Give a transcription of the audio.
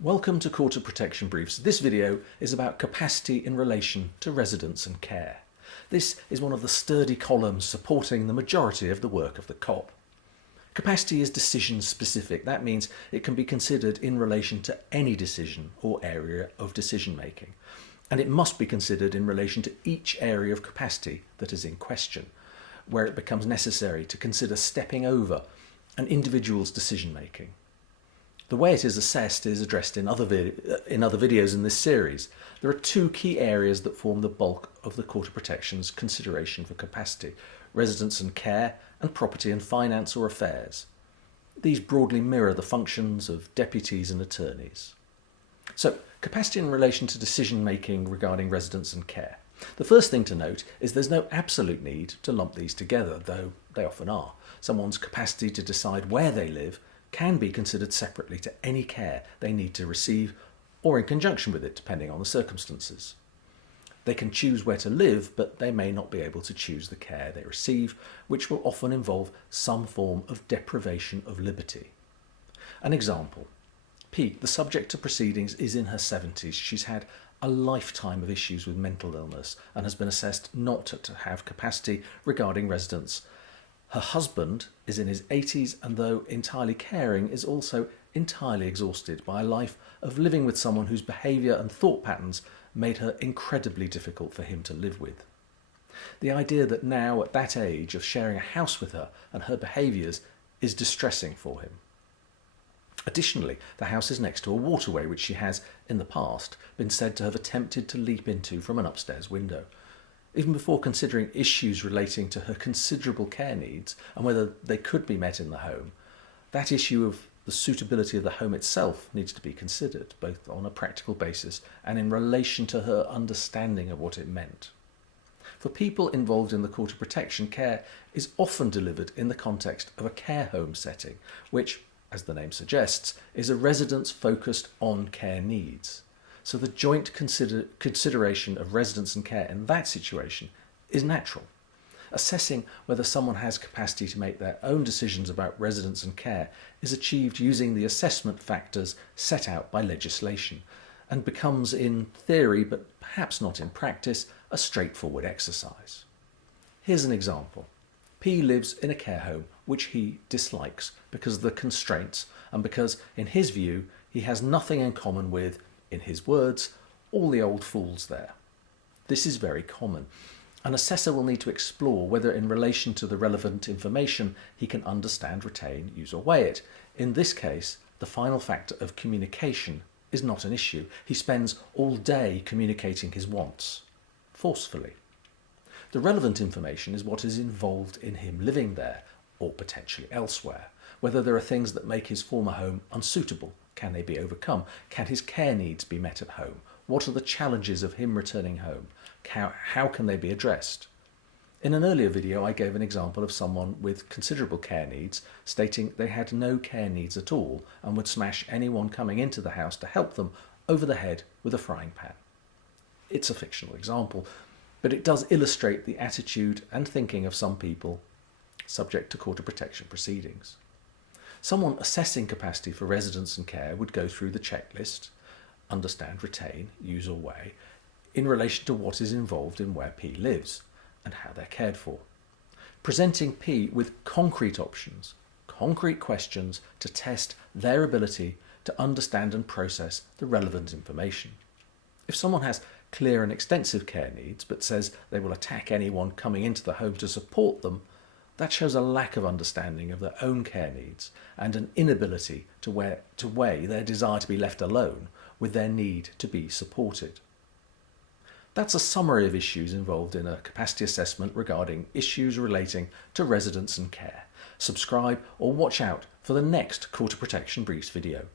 Welcome to Quarter Protection Briefs. This video is about capacity in relation to residence and care. This is one of the sturdy columns supporting the majority of the work of the COP. Capacity is decision specific. That means it can be considered in relation to any decision or area of decision making. And it must be considered in relation to each area of capacity that is in question, where it becomes necessary to consider stepping over an individual's decision making. The way it is assessed is addressed in other videos in this series. There are two key areas that form the bulk of the Quarter Protection's consideration for capacity: residence and care, and property and finance or affairs. These broadly mirror the functions of deputies and attorneys. So, capacity in relation to decision making regarding residence and care. The first thing to note is there's no absolute need to lump these together, though they often are. Someone's capacity to decide where they live can be considered separately to any care they need to receive, or in conjunction with it, depending on the circumstances. They can choose where to live, but they may not be able to choose the care they receive, which will often involve some form of deprivation of liberty. An example: P, the subject of proceedings, is in her 70s. She's had a lifetime of issues with mental illness and has been assessed not to have capacity regarding residence. Her husband is in his 80s and, though entirely caring, is also entirely exhausted by a life of living with someone whose behaviour and thought patterns made her incredibly difficult for him to live with. The idea that now, at that age, of sharing a house with her and her behaviours is distressing for him. Additionally, the house is next to a waterway which she has, in the past, been said to have attempted to leap into from an upstairs window. Even before considering issues relating to her considerable care needs and whether they could be met in the home, that issue of the suitability of the home itself needs to be considered, both on a practical basis and in relation to her understanding of what it meant. For people involved in the Quarter Protection, care is often delivered in the context of a care home setting, which, as the name suggests, is a residence focused on care needs. So the joint consideration of residence and care in that situation is natural. Assessing whether someone has capacity to make their own decisions about residence and care is achieved using the assessment factors set out by legislation, and becomes, in theory, but perhaps not in practice, a straightforward exercise. Here's an example. P lives in a care home which he dislikes because of the constraints and because, in his view, he has nothing in common with, in his words, all the old fools there. This is very common. An assessor will need to explore whether, in relation to the relevant information, he can understand, retain, use or weigh it. In this case, the final factor of communication is not an issue. He spends all day communicating his wants, forcefully. The relevant information is what is involved in him living there, or potentially elsewhere. Whether there are things that make his former home unsuitable. Can they be overcome? Can his care needs be met at home? What are the challenges of him returning home? How can they be addressed? In an earlier video, I gave an example of someone with considerable care needs, stating they had no care needs at all and would smash anyone coming into the house to help them over the head with a frying pan. It's a fictional example, but it does illustrate the attitude and thinking of some people subject to Quarter Protection proceedings. Someone assessing capacity for residence and care would go through the checklist, understand, retain, use or weigh, in relation to what is involved in where P lives and how they're cared for. Presenting P with concrete options, concrete questions to test their ability to understand and process the relevant information. If someone has clear and extensive care needs but says they will attack anyone coming into the home to support them, that shows a lack of understanding of their own care needs and an inability to weigh their desire to be left alone with their need to be supported. That's a summary of issues involved in a capacity assessment regarding issues relating to residence and care. Subscribe or watch out for the next Quarter Protection Briefs video.